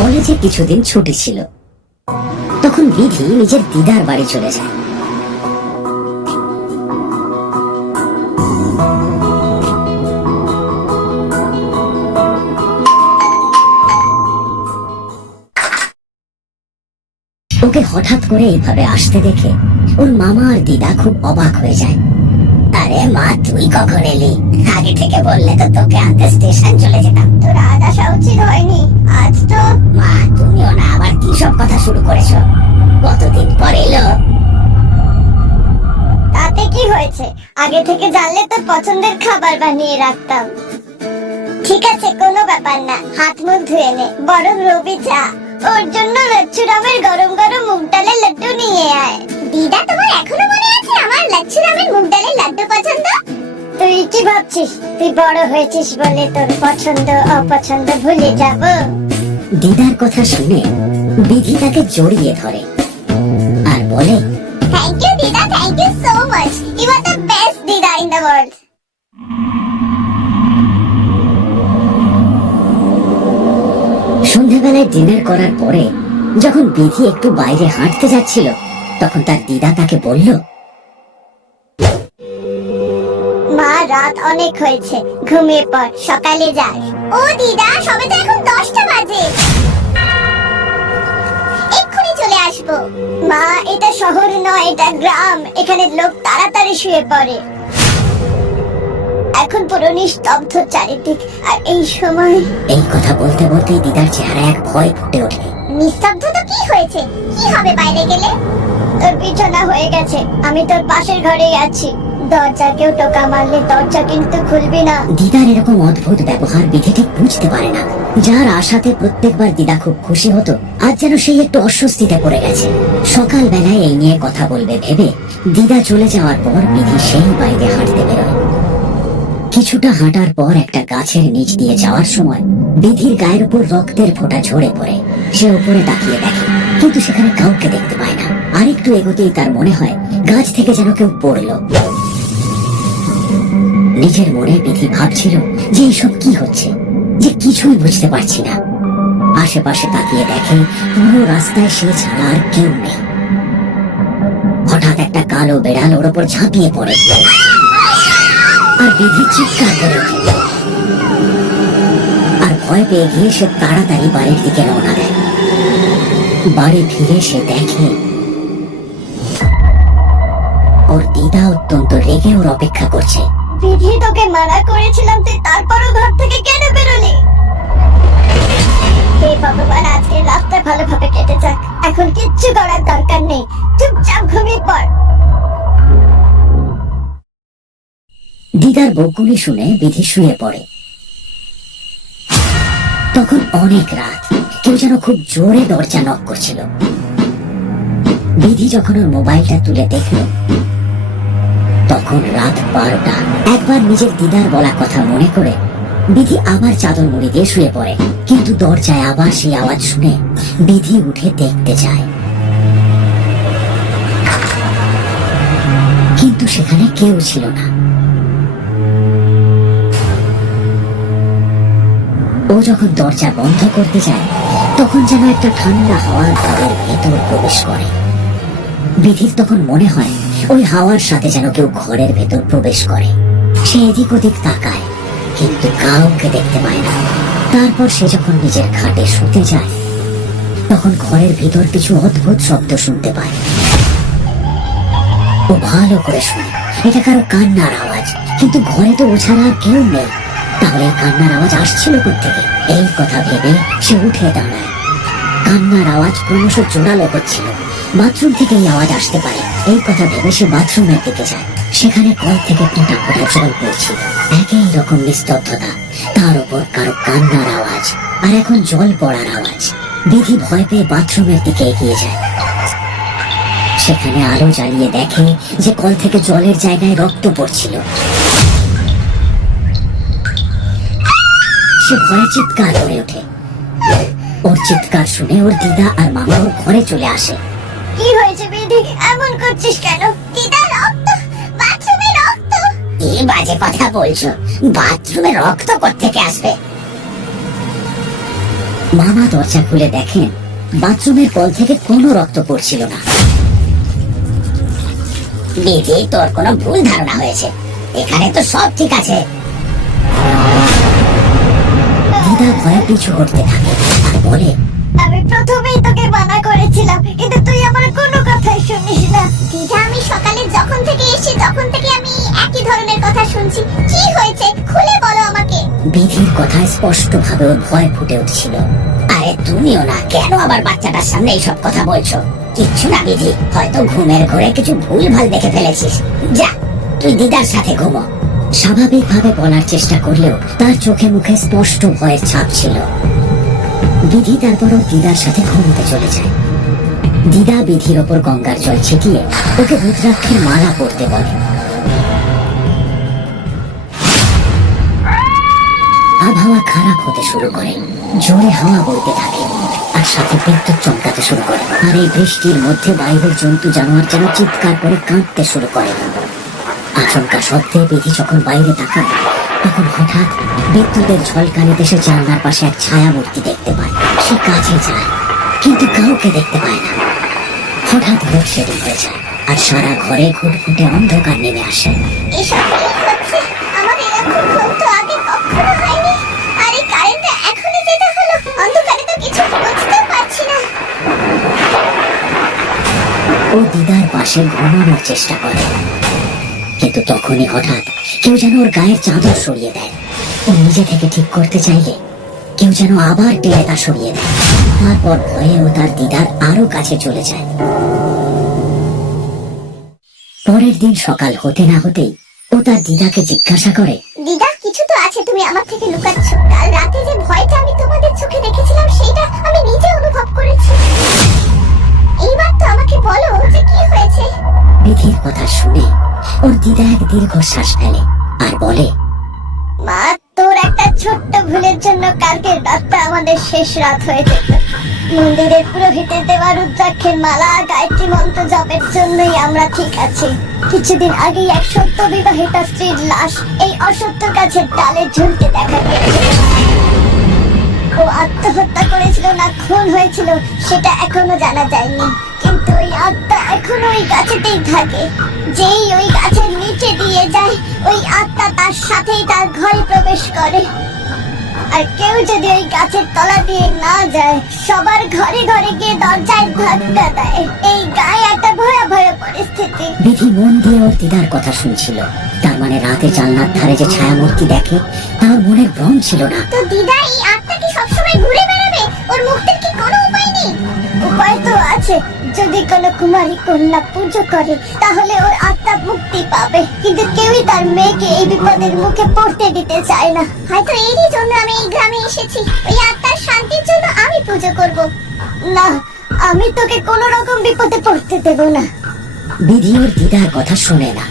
কলেজে কিছুদিন ছুটি ছিল। তখন বিধি নিজের দিদার বাড়ি চলে যায়। ওকে হঠাৎ করে এইভাবে আসতে দেখে ওর মামা আর দিদা খুব অবাক হয়ে যায়। আরে মা, তুই কখন এলি? আগে থেকে বললে তো তোকে আনতে স্টেশন চলে যেতাম। তোর আজ আসা উচিত হয়নি। আজ তো মা, তুমিও না, আবার কি সব কথা শুরু করেছ? কতদিন পর এলো? তাতে কি হয়েছে? আগে থেকে জানলে তো পছন্দের খাবার বানিয়ে রাখতাম। ঠিক আছে, কোনো ব্যাপার না। হাত মুখ ধুয়ে নে। বরং রবি চা ওর জন্য লচ্ছু রামের গরম গরম মুগ ডালের লাড্ডু নিয়ে আয়। দিদা তোমার এখনও মনে আছে আমার লচ্ছু রামের মুগ ডালের লাড্ডু পছন্দ? তুই কি ভাবছিস? তুই বড় হয়েছিস বলে তোর পছন্দ অপছন্দ ভুলে যাব। দিদার কথা শুনে বিধি তাকে জড়িয়ে ধরে আর বলে থ্যাংক ইউ সন্ধ্যাবেলায় ডিনার করার পরে যখন বিধি একটু বাইরে হাঁটতে যাচ্ছিল, তখন তার দিদা তাকে বলল, মা, রাত অনেক হয়েছে, ঘুমিয়ে পড়, সকালে যাস। ও দিদা, সবে তো এখন দশটা বাজে। এক্ষুনি চলে আসব। মা, এটা শহর নয়, এটা গ্রাম। এখানে লোক তাড়াতাড়ি শুয়ে পড়ে। এখন পুরো নিস্তব্ধ চারিদিক আর এই সময় এই কথা বলতে বলতেই দিদার চেহারা এক ভয় ফুটে ওঠে। নিস্তব্ধ তো কি হয়েছে? কি হবে বাইরে গেলে? তোর বিছানা হয়ে গেছে আমি তোর পাশের ঘরেই আছি। দরজা কেউ টোকা মারলে দরজা কিন্তু খুলবি না। দিদার এরকম অদ্ভুত ব্যবহার বিধি ঠিক বুঝতে পারে না। যার আশাতে প্রত্যেকবার দিদা খুব খুশি হতো আজ যেন সেই একটু অস্বস্তিতে পড়ে গেছে। সকাল বেলায় এই নিয়ে কথা বলবে ভেবে দিদা চলে যাওয়ার পর বিধি সেই বাইরে হাঁটতে বেরোয়। কিছুটা হাঁটার পর একটা গাছের নিচ দিয়ে যাওয়ার সময় বিধির গায়ের উপর রক্তের ফোঁটা ঝরে পড়ে। সে উপরে তাকিয়ে দেখে, কিন্তু সেখানে কাউকে দেখতে পায় না। আরেকটু এগোতেই তার মনে হয় গাছ থেকে যেন কেউ পড়ল। নিজের মনে বিধি ভাবছিল যে এইসব কি হচ্ছে, যে কিছুই বুঝতে পারছি না। আশেপাশে তাকিয়ে দেখে পুরো রাস্তায় সে ছাড়া আর কেউ নেই। হঠাৎ একটা কালো বেড়াল ওর ওপর ঝাঁপিয়ে পড়ে। আর বিধি চিৎকার করে। আর ভয় পেয়ে গিয়ে সে তাড়াতাড়ি বাড়ির দিকে রওনা দেয়। বাড়ি ফিরে সে দেখে, ওর দিদা অত্যন্ত রেগে ওর অপেক্ষা করছে। বিধি তোকে মানা করেছিলাম, তুই তারপরও ঘর থেকে কেন বেরোলি? হে ভগবান আজকে রাতটা ভালোভাবে কেটে যাক। এখন কিচ্ছু করার দরকার নেই। চুপচাপ ঘুমিয়ে পড়। দিদার বকুনি শুনে বিধি শুয়ে পড়ে। তখন অনেক রাত, কেউ যেন খুব জোরে দরজা নক করছিল। বিধি যখন ওর মোবাইলটা তুলে দেখল, তখন রাত বারোটা, একবার নিজের দিদার বলা কথা মনে করে বিধি আবার চাদর মুড়ি দিয়ে শুয়ে পড়ে। কিন্তু দরজায় আবার সেই আওয়াজ শুনে বিধি উঠে দেখতে যায় কিন্তু সেখানে কেউ ছিল না। ও যখন দরজা বন্ধ করতে যায়, তখন যেন একটা ঠান্ডা হাওয়ার ঘরের ভেতর প্রবেশ করে। বিধির তখন মনে হয়, ওই হাওয়ার সাথে যেন কেউ ঘরের ভেতর প্রবেশ করে। সে এদিক ওদিক তাকায়, কিন্তু কাউকে দেখতে পায় না। তারপর সে যখন নিজের খাটে শুতে যায়, তখন ঘরের ভিতর কিছু অদ্ভুত শব্দ শুনতে পায়। ও ভালো করে শুনে। এটা কারও কান্নার আওয়াজ, কিন্তু ঘরে তো ও ছাড়া আর কেউ নেই। তাহলে কান্নার আওয়াজ আসছিল থেকে এই কথা ভেবে সে উঠে দাঁড়ায়। কান্নার আওয়াজ ক্রমশ জোরালো হচ্ছিল বাথরুম থেকে এই আওয়াজ আসতে পারে। এই কথা ভেবে সে বাথরুমের দিকে যায়। সেখানে কল থেকে ফোঁটা ফোঁটা জল পড়ছিল। একই রকম নিস্তব্ধতা। তার উপর কারও কান্নার আওয়াজ আর এখন জল পড়ার আওয়াজ। বিধি ভয় পেয়ে বাথরুমের দিকে এগিয়ে যায়। সেখানে আলো জ্বালিয়ে দেখে যে কল থেকে জলের জায়গায় রক্ত পড়ছিল। সে ভয়ে চিৎকার করে ওঠে। ওর চিৎকার শুনে ওর দিদা আর মামা ওর ঘরে চলে আসে। কি হয়েছে বিধি? এমন করছিস কেন? দিদা রক্ত! বাথরুমে রক্ত! কি বাজে কথা বলছো? বাথরুমে রক্ত থেকে আসবে? মামা দরজা খুলে দেখেন বাথরুমের কল থেকে কোনো রক্ত পড়ছিল না। বিধি তোর কোনো ভুল ধারণা হয়েছে। এখানে তো সব ঠিক আছে। পিছু করতে থাকে আর বলে আমি প্রথমেই তোকে মানা করেছিলাম কিন্তু তুই আমার কোনো কথাই শুনিস না। দিদা আমি সকালে যখন থেকে এসেছি তখন থেকে আমি একই ধরনের কথা শুনছি। কি হয়েছে? খুলে বলো আমাকে। বিধির কথায় স্পষ্টভাবে ওর ভয় ফুটে উঠছিল। আরে তুমিও না কেন আবার বাচ্চাটার সামনে এইসব কথা বলছো? কিচ্ছু না বিধি। হয়তো ঘুমের ঘরে কিছু ভুল ভালো দেখে ফেলেছিস। যা তুই দিদার সাথে ঘুমো। স্বাভাবিকভাবে বলার চেষ্টা করলেও তার চোখে মুখে স্পষ্ট ভয়ের ছাপ ছিল। বিধি তারপর দিদার সাথে ঘুমোতে চলে যায়। দিদা বিধির ওপর গঙ্গার জল ছিটিয়ে ওকে রুদ্রাক্ষের মালা পরতে বলে। আবহাওয়া খারাপ হতে শুরু করে, জোরে হাওয়া বইতে থাকে, আর সাথে বিদ্যুৎ চমকাতে শুরু করে। আর এই বৃষ্টির মধ্যে বাইরের জন্তু জানোয়ার যেন চিৎকার করে কাঁদতে শুরু করে। আচমকা শব্দে বিধি যখন বাইরে তাকায় তখন হঠাৎ বিদ্যুতের ঝলকানিতে সে জানলার পাশে এক ছায়া মূর্তি দেখতে পায়। সে কাছে যায় কিন্তু কাউকে দেখতে পায় না। হঠাৎ লোডশেডিং হয়ে যায় আর সারা ঘরে ঘুটঘুটে অন্ধকার নেমে আসে। ও দিদার পাশে ঘুমানোর চেষ্টা করে। কিন্তু তখনই হঠাৎ কেউ যেন ওর গায়ের চাদর সরিয়ে দেয়। ও নিজে থেকে ঠিক করতে চাইলে কেউ যেন আবার টেনে তা সরিয়ে দেয়। তারপর ভয়ে ও তার দিদার আরও কাছে চলে যায়। পরের দিন সকাল হতে না হতেই ও তার দিদাকে জিজ্ঞাসা করে দিদা কিছু তো আছে তুমি আমার থেকে লুকাচ্ছ। কাল রাতে যে ভয়টা আমি তোমাদের চোখে দেখেছিলাম সেটা আমি নিজে অনুভব করেছি। এইবার তো আমাকে বলো যে কি হয়েছে। বিধির কথা শুনে ওর দিদা এক দীর্ঘশ্বাস ফেলে আর বলে, মা, তোর একটা ছোট্ট ভুলের জন্য কালকে রাতটা আমাদের শেষ রাত হয়ে যেত। মন্দিরের পুরোহিতের দেওয়া রুদ্রাক্ষের মালা, গায়ত্রী মন্ত্র জপের জন্যই আমরা ঠিক আছি। কিছুদিন আগেই এক সত্য বিবাহিতা স্ত্রীর লাশ এই অসত্য গাছের ডালে ঝুলতে দেখা গিয়েছিল। ও আত্মহত্যা করেছিল না, খুন হয়েছিল, সেটা এখনও জানা যায়নি। কিন্তু ওই আত্মা এখনও ওই গাছেতেই থাকে। যেই ওই গাছের নিচে দিয়ে যায় ওই আত্মা তার সাথেই তার ঘরে প্রবেশ করে। আর কেউ যদি ওই গাছের তলা দিয়ে না যায় সবার ঘরে ঘরে গিয়ে দরজায় ধাক্কা দেয়। এই গায়ে একটা ভয়াবহ পরিস্থিতি। বিধি মন দিয়ে ওর দিদার কথা শুনছিল। তার মানে রাতে জানলার ধারে যে ছায়ামূর্তি দেখে তার মনের ভ্রম ছিল না। তো দিদা এই আত্মা কি সবসময় ঘুরে বেড়াবে? ওর মুক্তির কি কোনো উপায় নেই? উপায় তো আছে। যদি কোনো কুমারী কন্যা পুজো করে, তাহলে ওর আত্মা মুক্তি পাবে। কিন্তু কেউই তার মেয়েকে এই বিপদের মুখে পড়তে দিতে চায় না। হয়তো এরই জন্য আমি এই গ্রামে এসেছি। ওই আত্মার শান্তির জন্য আমি পুজো করব। না, আমি তোকে কোনো রকম বিপদে পড়তে দেব না। বিধি ওর দিদার কথা শোনে না।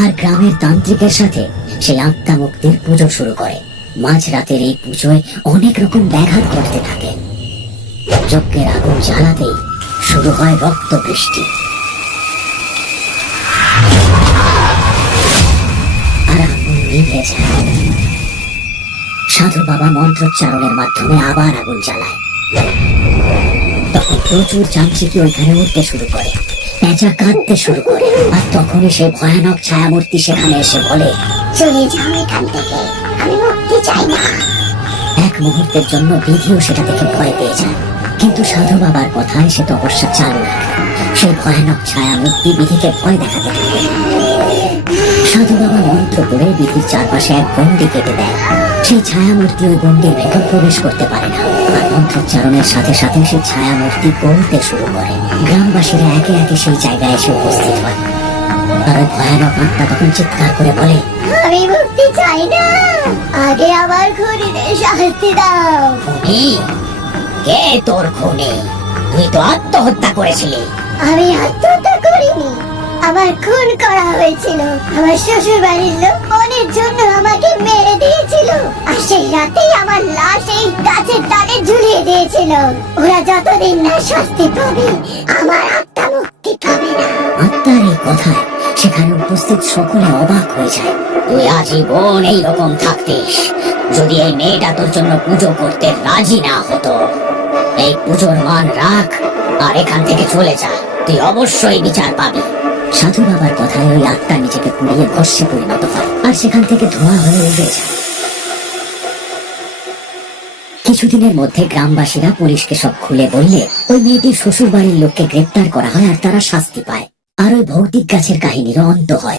আর গ্রামের তান্ত্রিকের সাথে সেই আত্মা মুক্তির পুজো শুরু করে। মাঝরাতের এই পুজোয় অনেক রকম ব্যাঘাত করতে থাকে। যজ্ঞের আগুন জ্বালাতেই শুরু হয় রক্ত বৃষ্টি আর আগুন নিভে যায়। সাধু বাবা মন্ত্রোচ্চারণের মাধ্যমে আবার আগুন জ্বালায়। তখন প্রচুর চামচিকি ওইখানে উঠতে শুরু করে পেঁচা কাঁদতে শুরু করে, আর তখনই সেই ভয়ানক ছায়ামূর্তি সেখানে এসে বলে, চলে যাও এখান থেকে, আমি মুক্তি চাই না। এক মুহূর্তের জন্য বিধিও সেটা দেখে ভয় পেয়ে যায়। কিন্তু সাধু বাবার কথায় সে তপস্যা চালু রাখে সেই ভয়ানক ছায়ামূর্তি বিধিকে ভয় দেখাতে থাকে। সাধু বাবা মন্ত্র করে বিধির চারপাশে এক গন্ডি কেটে দেয়। সেই ছায়ামূর্তি ওই গন্ডির ভেতর প্রবেশ করতে পারে না। আর মন্ত্রোচ্চারণের সাথে সাথে সেই ছায়ামূর্তি গলতে শুরু করে। গ্রামবাসীরা একে একে সেই জায়গায় এসে উপস্থিত হয়। আর ওই ভয়ানক আত্মা তখন চিৎকার করে বলে আমি মুক্তি চাই না। আগে আমার খুনিদের শাস্তি দাও। কে তোর খুনি? তুই তো আত্মহত্যা করেছিলি। আমি আত্মহত্যা করিনি। আমার খুন করা হয়েছিল। আমার শ্বশুর বাড়ির লোক মনের জন্য আমাকে মেরে দিয়েছিল। আর সেই রাতেই আমার লাশ এই গাছের ডালে ঝুলিয়ে দিয়েছিল। ওরা যতদিন না শাস্তি পাবে আমার আত্মা মুক্তি পাবে না। আত্মার এই কথায় সেখানে উপস্থিত সকলে অবাক হয়ে যায়। তুই আজীবন এইরকম থাকতিস। যদি এই মেয়েটা তোর জন্য পুজো করতে রাজি না হতো, এই পুজোর মান রাখ আর এখান থেকে চলে যা। তুই অবশ্যই বিচার পাবি। সাধু বাবার কথায় ওই আত্মা নিজেকে পুড়িয়ে ভস্যে পরিণত হয় আর সেখান থেকে ধোঁয়া হয়ে উঠে যায়। কিছুদিনের মধ্যে গ্রামবাসীরা পুলিশকে সব খুলে বললে, ওই মেয়েটির শ্বশুর বাড়ির লোককে গ্রেপ্তার করা হয় আর তারা শাস্তি পায়। আর ওই ভৌতিক গাছের কাহিনীরও অন্ত হয়।